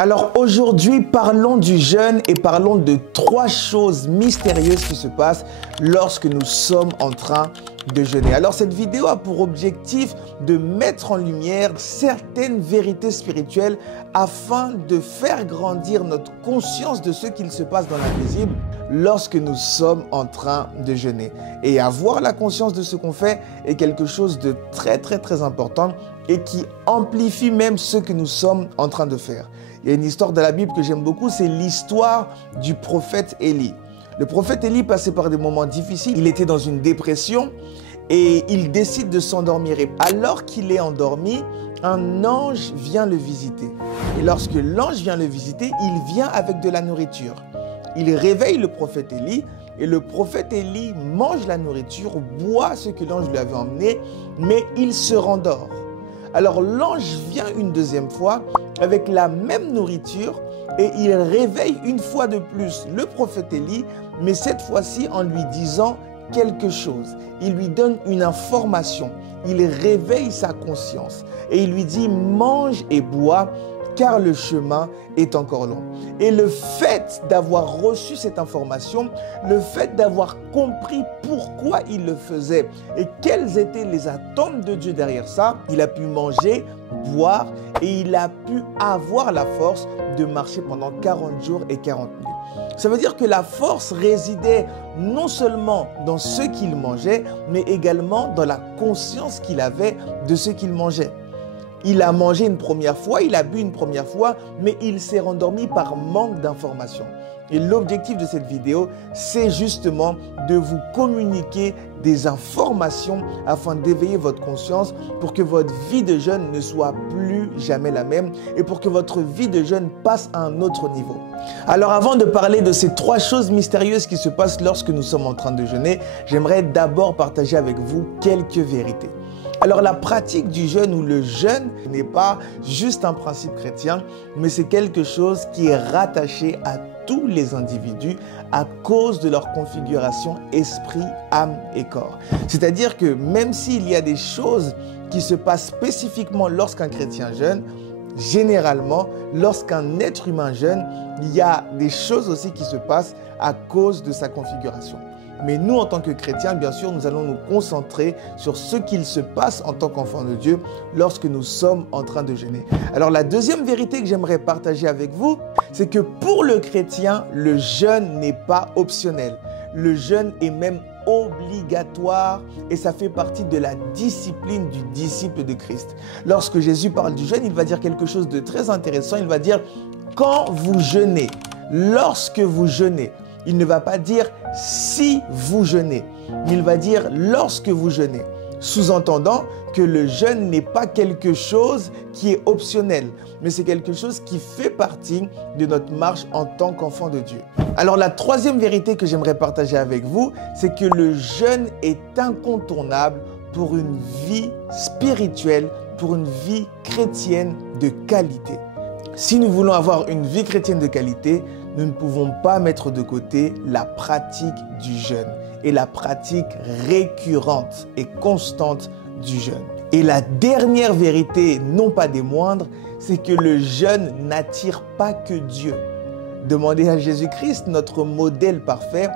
Alors aujourd'hui, parlons du jeûne et parlons de 3 choses mystérieuses qui se passent lorsque nous sommes en train de jeûner. Alors cette vidéo a pour objectif de mettre en lumière certaines vérités spirituelles afin de faire grandir notre conscience de ce qu'il se passe dans l'invisible lorsque nous sommes en train de jeûner. Et avoir la conscience de ce qu'on fait est quelque chose de très important et qui amplifie même ce que nous sommes en train de faire. Il y a une histoire de la Bible que j'aime beaucoup, c'est l'histoire du prophète Élie. Le prophète Élie passait par des moments difficiles, il était dans une dépression et il décide de s'endormir. Et alors qu'il est endormi, un ange vient le visiter. Et lorsque l'ange vient le visiter, il vient avec de la nourriture. Il réveille le prophète Élie et le prophète Élie mange la nourriture, boit ce que l'ange lui avait emmené, mais il se rendort. Alors l'ange vient une deuxième fois avec la même nourriture et il réveille une fois de plus le prophète Élie, mais cette fois-ci en lui disant quelque chose. Il lui donne une information, il réveille sa conscience et il lui dit « mange et bois » car le chemin est encore long. Et le fait d'avoir reçu cette information, le fait d'avoir compris pourquoi il le faisait et quelles étaient les attentes de Dieu derrière ça, il a pu manger, boire et il a pu avoir la force de marcher pendant 40 jours et 40 nuits. Ça veut dire que la force résidait non seulement dans ce qu'il mangeait, mais également dans la conscience qu'il avait de ce qu'il mangeait. Il a mangé une première fois, il a bu une première fois, mais il s'est rendormi par manque d'informations. Et l'objectif de cette vidéo, c'est justement de vous communiquer des informations afin d'éveiller votre conscience pour que votre vie de jeûne ne soit plus jamais la même et pour que votre vie de jeûne passe à un autre niveau. Alors avant de parler de ces 3 choses mystérieuses qui se passent lorsque nous sommes en train de jeûner, j'aimerais d'abord partager avec vous quelques vérités. Alors la pratique du jeûne ou le jeûne n'est pas juste un principe chrétien, mais c'est quelque chose qui est rattaché à tous les individus à cause de leur configuration esprit, âme et corps. C'est-à-dire que même s'il y a des choses qui se passent spécifiquement lorsqu'un chrétien jeûne, généralement, lorsqu'un être humain jeûne, il y a des choses aussi qui se passent à cause de sa configuration. Mais nous, en tant que chrétiens, bien sûr, nous allons nous concentrer sur ce qu'il se passe en tant qu'enfants de Dieu lorsque nous sommes en train de jeûner. Alors, la deuxième vérité que j'aimerais partager avec vous, c'est que pour le chrétien, le jeûne n'est pas optionnel. Le jeûne est même obligatoire et ça fait partie de la discipline du disciple de Christ. Lorsque Jésus parle du jeûne, il va dire quelque chose de très intéressant. Il va dire « quand vous jeûnez », lorsque vous jeûnez. Il ne va pas dire « si vous jeûnez », mais il va dire « lorsque vous jeûnez ». Sous-entendant que le jeûne n'est pas quelque chose qui est optionnel, mais c'est quelque chose qui fait partie de notre marche en tant qu'enfant de Dieu. Alors la troisième vérité que j'aimerais partager avec vous, c'est que le jeûne est incontournable pour une vie spirituelle, pour une vie chrétienne de qualité. Si nous voulons avoir une vie chrétienne de qualité, nous ne pouvons pas mettre de côté la pratique du jeûne et la pratique récurrente et constante du jeûne. Et la dernière vérité, non pas des moindres, c'est que le jeûne n'attire pas que Dieu. Demandez à Jésus-Christ, notre modèle parfait.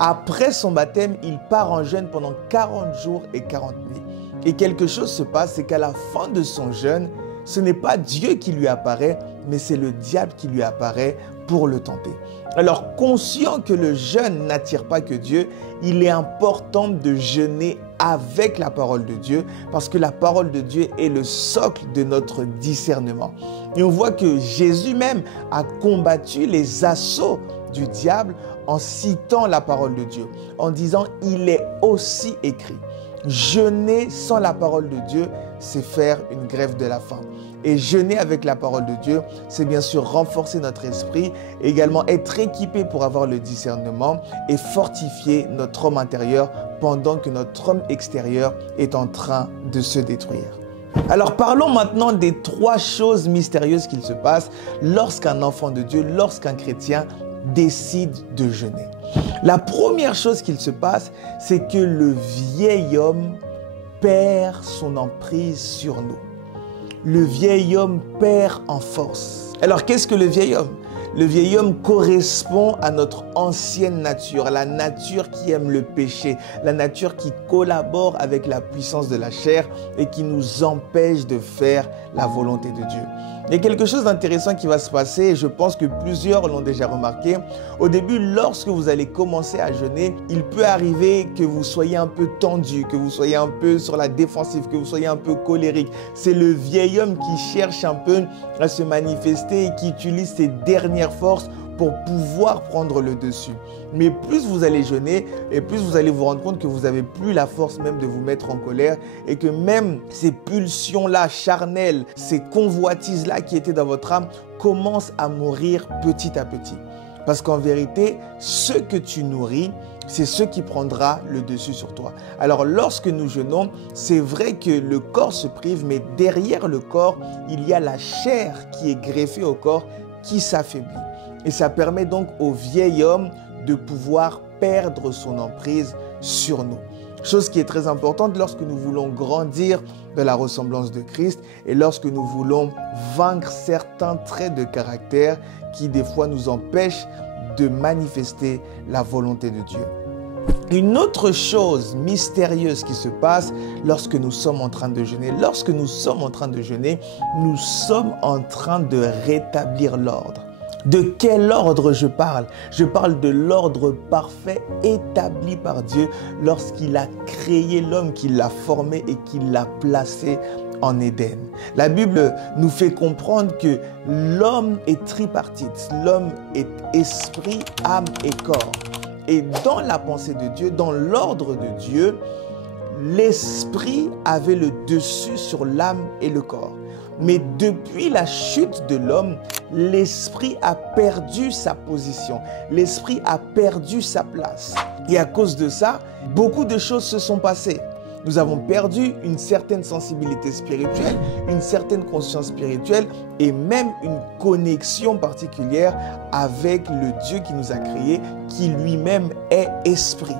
Après son baptême, il part en jeûne pendant 40 jours et 40 nuits. Et quelque chose se passe, c'est qu'à la fin de son jeûne, ce n'est pas Dieu qui lui apparaît, mais c'est le diable qui lui apparaît pour le tenter. Alors, conscient que le jeûne n'attire pas que Dieu, il est important de jeûner avec la parole de Dieu parce que la parole de Dieu est le socle de notre discernement. Et on voit que Jésus même a combattu les assauts du diable en citant la parole de Dieu, en disant « il est aussi écrit ». Jeûner sans la parole de Dieu, c'est faire une grève de la faim. Et jeûner avec la parole de Dieu, c'est bien sûr renforcer notre esprit, également être équipé pour avoir le discernement et fortifier notre homme intérieur pendant que notre homme extérieur est en train de se détruire. Alors parlons maintenant des 3 choses mystérieuses qu'il se passe lorsqu'un enfant de Dieu, lorsqu'un chrétien décide de jeûner. La première chose qu'il se passe, c'est que le vieil homme perd son emprise sur nous. le vieil homme perd en force. Alors qu'est-ce que le vieil homme? Le vieil homme correspond à notre ancienne nature, la nature qui aime le péché, la nature qui collabore avec la puissance de la chair et qui nous empêche de faire la volonté de Dieu. Il y a quelque chose d'intéressant qui va se passer et je pense que plusieurs l'ont déjà remarqué. Au début, lorsque vous allez commencer à jeûner, il peut arriver que vous soyez un peu tendu, que vous soyez un peu sur la défensive, que vous soyez un peu colérique. C'est le vieil homme qui cherche un peu à se manifester et qui utilise ses dernières forces pour pouvoir prendre le dessus. Mais plus vous allez jeûner et plus vous allez vous rendre compte que vous n'avez plus la force même de vous mettre en colère et que même ces pulsions-là charnelles, ces convoitises-là qui étaient dans votre âme commencent à mourir petit à petit. Parce qu'en vérité, ce que tu nourris, c'est ce qui prendra le dessus sur toi. Alors lorsque nous jeûnons, c'est vrai que le corps se prive, mais derrière le corps, il y a la chair qui est greffée au corps qui s'affaiblit. Et ça permet donc au vieil homme de pouvoir perdre son emprise sur nous. Chose qui est très importante lorsque nous voulons grandir de la ressemblance de Christ et lorsque nous voulons vaincre certains traits de caractère qui des fois nous empêchent de manifester la volonté de Dieu. Une autre chose mystérieuse qui se passe lorsque nous sommes en train de jeûner, lorsque nous sommes en train de jeûner, nous sommes en train de rétablir l'ordre. De quel ordre je parle? Je parle de l'ordre parfait établi par Dieu lorsqu'il a créé l'homme, qu'il l'a formé et qu'il l'a placé en Éden. La Bible nous fait comprendre que l'homme est tripartite. L'homme est esprit, âme et corps. Et dans la pensée de Dieu, dans l'ordre de Dieu, l'esprit avait le dessus sur l'âme et le corps. Mais depuis la chute de l'homme, l'esprit a perdu sa position. L'esprit a perdu sa place. Et à cause de ça, beaucoup de choses se sont passées. Nous avons perdu une certaine sensibilité spirituelle, une certaine conscience spirituelle et même une connexion particulière avec le Dieu qui nous a créés, qui lui-même est esprit.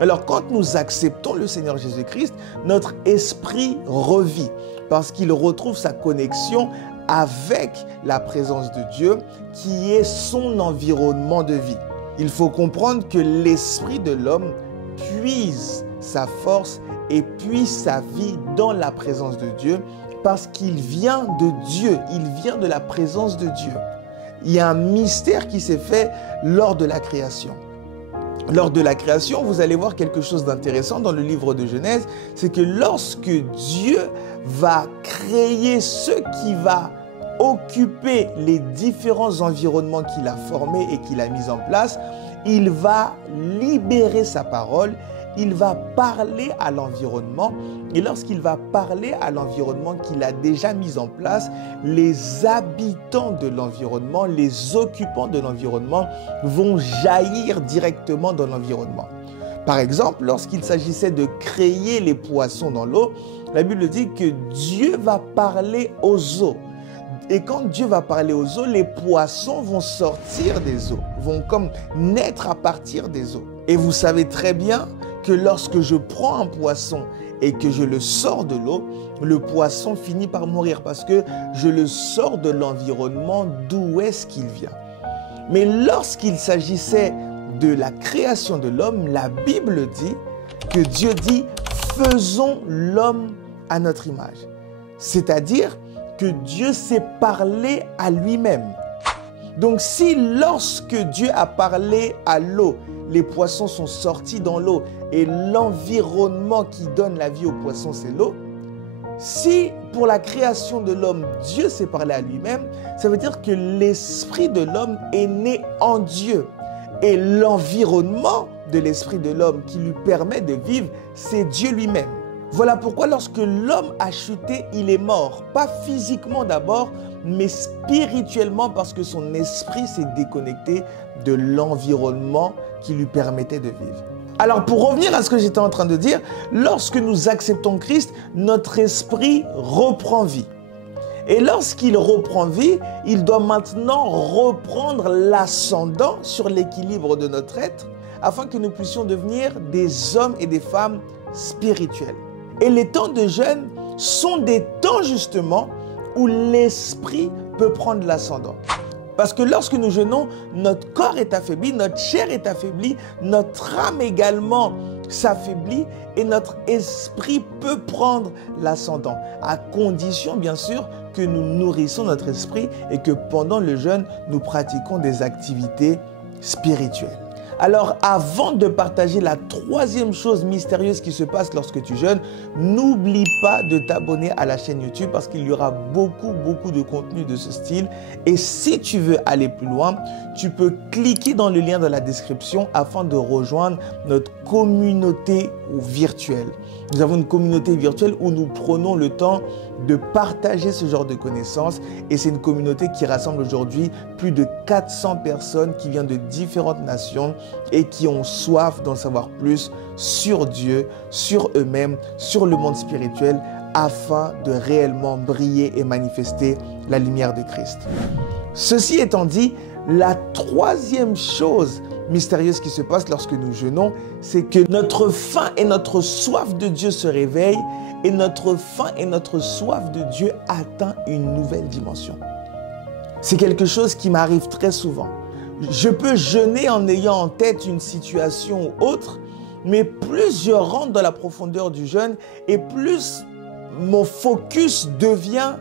Alors quand nous acceptons le Seigneur Jésus-Christ, notre esprit revit parce qu'il retrouve sa connexion avec la présence de Dieu qui est son environnement de vie. Il faut comprendre que l'esprit de l'homme puise sa force et puise sa vie dans la présence de Dieu parce qu'il vient de Dieu, il vient de la présence de Dieu. Il y a un mystère qui s'est fait lors de la création. Lors de la création, vous allez voir quelque chose d'intéressant dans le livre de Genèse, c'est que lorsque Dieu va créer ce qui va occuper les différents environnements qu'il a formés et qu'il a mis en place, il va libérer sa parole, il va parler à l'environnement et lorsqu'il va parler à l'environnement qu'il a déjà mis en place, les habitants de l'environnement, les occupants de l'environnement vont jaillir directement dans l'environnement. Par exemple, lorsqu'il s'agissait de créer les poissons dans l'eau, la Bible dit que Dieu va parler aux eaux. Et quand Dieu va parler aux eaux, les poissons vont sortir des eaux, vont comme naître à partir des eaux. Et vous savez très bien que lorsque je prends un poisson et que je le sors de l'eau, le poisson finit par mourir parce que je le sors de l'environnement d'où est-ce qu'il vient. Mais lorsqu'il s'agissait de la création de l'homme, la Bible dit que Dieu dit « faisons l'homme à notre image ». C'est-à-dire que Dieu s'est parlé à lui-même. Donc si lorsque Dieu a parlé à l'eau, les poissons sont sortis dans l'eau et l'environnement qui donne la vie aux poissons, c'est l'eau. Si pour la création de l'homme, Dieu s'est parlé à lui-même, ça veut dire que l'esprit de l'homme est né en Dieu. Et l'environnement de l'esprit de l'homme qui lui permet de vivre, c'est Dieu lui-même. Voilà pourquoi lorsque l'homme a chuté, il est mort. Pas physiquement d'abord, mais spirituellement parce que son esprit s'est déconnecté de l'environnement qui lui permettait de vivre. Alors pour revenir à ce que j'étais en train de dire, lorsque nous acceptons Christ, notre esprit reprend vie. Et lorsqu'il reprend vie, il doit maintenant reprendre l'ascendant sur l'équilibre de notre être afin que nous puissions devenir des hommes et des femmes spirituels. Et les temps de jeûne sont des temps justement où l'esprit peut prendre l'ascendant. Parce que lorsque nous jeûnons, notre corps est affaibli, notre chair est affaiblie, notre âme également s'affaiblit et notre esprit peut prendre l'ascendant. À condition, bien sûr, que nous nourrissons notre esprit et que pendant le jeûne, nous pratiquons des activités spirituelles. Alors, avant de partager la troisième chose mystérieuse qui se passe lorsque tu jeûnes, n'oublie pas de t'abonner à la chaîne YouTube parce qu'il y aura beaucoup de contenu de ce style. Et si tu veux aller plus loin, tu peux cliquer dans le lien dans la description afin de rejoindre notre communauté virtuelle. Nous avons une communauté virtuelle où nous prenons le temps de partager ce genre de connaissances et c'est une communauté qui rassemble aujourd'hui plus de 400 personnes qui viennent de différentes nations et qui ont soif d'en savoir plus sur Dieu, sur eux-mêmes, sur le monde spirituel afin de réellement briller et manifester la lumière de Christ. Ceci étant dit, la troisième chose mystérieuse qui se passe lorsque nous jeûnons, c'est que notre faim et notre soif de Dieu se réveillent et notre faim et notre soif de Dieu atteint une nouvelle dimension. C'est quelque chose qui m'arrive très souvent. Je peux jeûner en ayant en tête une situation ou autre, mais plus je rentre dans la profondeur du jeûne et plus mon focus devient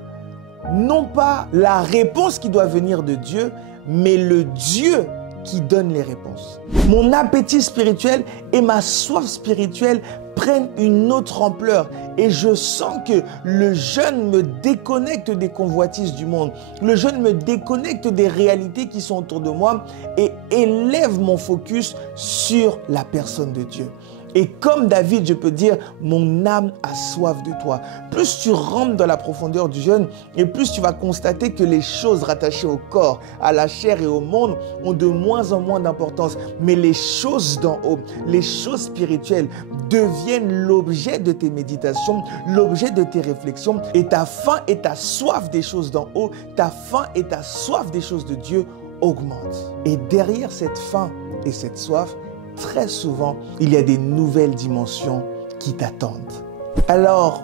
non pas la réponse qui doit venir de Dieu, mais le Dieu qui donne les réponses. Mon appétit spirituel et ma soif spirituelle prennent une autre ampleur et je sens que le jeûne me déconnecte des convoitises du monde. Le jeûne me déconnecte des réalités qui sont autour de moi et élève mon focus sur la personne de Dieu. Et comme David, je peux dire, mon âme a soif de toi. Plus tu rentres dans la profondeur du jeûne et plus tu vas constater que les choses rattachées au corps, à la chair et au monde ont de moins en moins d'importance. Mais les choses d'en haut, les choses spirituelles deviennent l'objet de tes méditations, l'objet de tes réflexions. Et ta faim et ta soif des choses d'en haut, ta faim et ta soif des choses de Dieu augmentent. Et derrière cette faim et cette soif, très souvent, il y a des nouvelles dimensions qui t'attendent. Alors,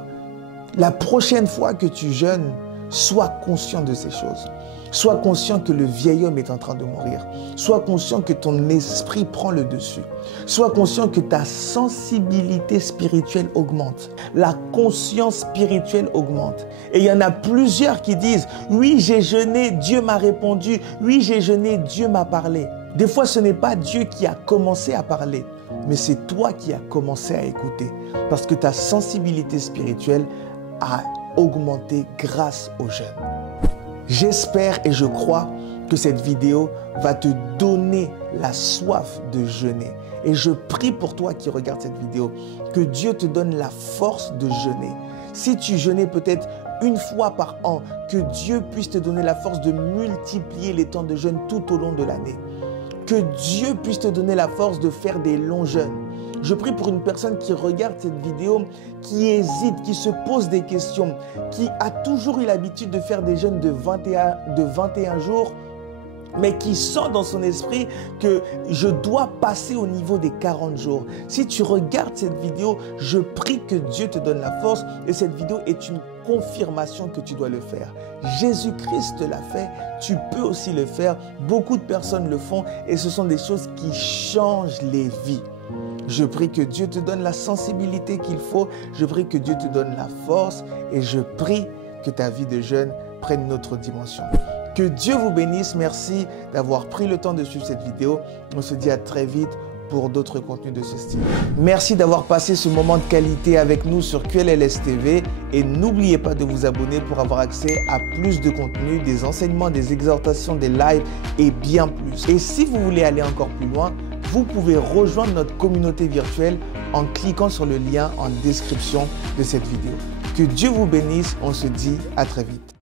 la prochaine fois que tu jeûnes, sois conscient de ces choses. Sois conscient que le vieil homme est en train de mourir. Sois conscient que ton esprit prend le dessus. Sois conscient que ta sensibilité spirituelle augmente. La conscience spirituelle augmente. Et il y en a plusieurs qui disent, oui, j'ai jeûné, Dieu m'a répondu. Oui, j'ai jeûné, Dieu m'a parlé. Des fois, ce n'est pas Dieu qui a commencé à parler, mais c'est toi qui as commencé à écouter. Parce que ta sensibilité spirituelle a augmenté grâce au jeûne. J'espère et je crois que cette vidéo va te donner la soif de jeûner. Et je prie pour toi qui regarde cette vidéo, que Dieu te donne la force de jeûner. Si tu jeûnais peut-être une fois par an, que Dieu puisse te donner la force de multiplier les temps de jeûne tout au long de l'année. Que Dieu puisse te donner la force de faire des longs jeûnes. Je prie pour une personne qui regarde cette vidéo, qui hésite, qui se pose des questions, qui a toujours eu l'habitude de faire des jeûnes de 21 jours, mais qui sent dans son esprit que je dois passer au niveau des 40 jours. Si tu regardes cette vidéo, je prie que Dieu te donne la force et cette vidéo est une confirmation que tu dois le faire. Jésus-Christ l'a fait, tu peux aussi le faire. Beaucoup de personnes le font et ce sont des choses qui changent les vies. Je prie que Dieu te donne la sensibilité qu'il faut. Je prie que Dieu te donne la force et je prie que ta vie de jeûne prenne une autre dimension. Que Dieu vous bénisse. Merci d'avoir pris le temps de suivre cette vidéo. On se dit à très vite pour d'autres contenus de ce style. Merci d'avoir passé ce moment de qualité avec nous sur QLLS TV et n'oubliez pas de vous abonner pour avoir accès à plus de contenu, des enseignements, des exhortations, des lives et bien plus. Et si vous voulez aller encore plus loin, vous pouvez rejoindre notre communauté virtuelle en cliquant sur le lien en description de cette vidéo. Que Dieu vous bénisse. On se dit à très vite.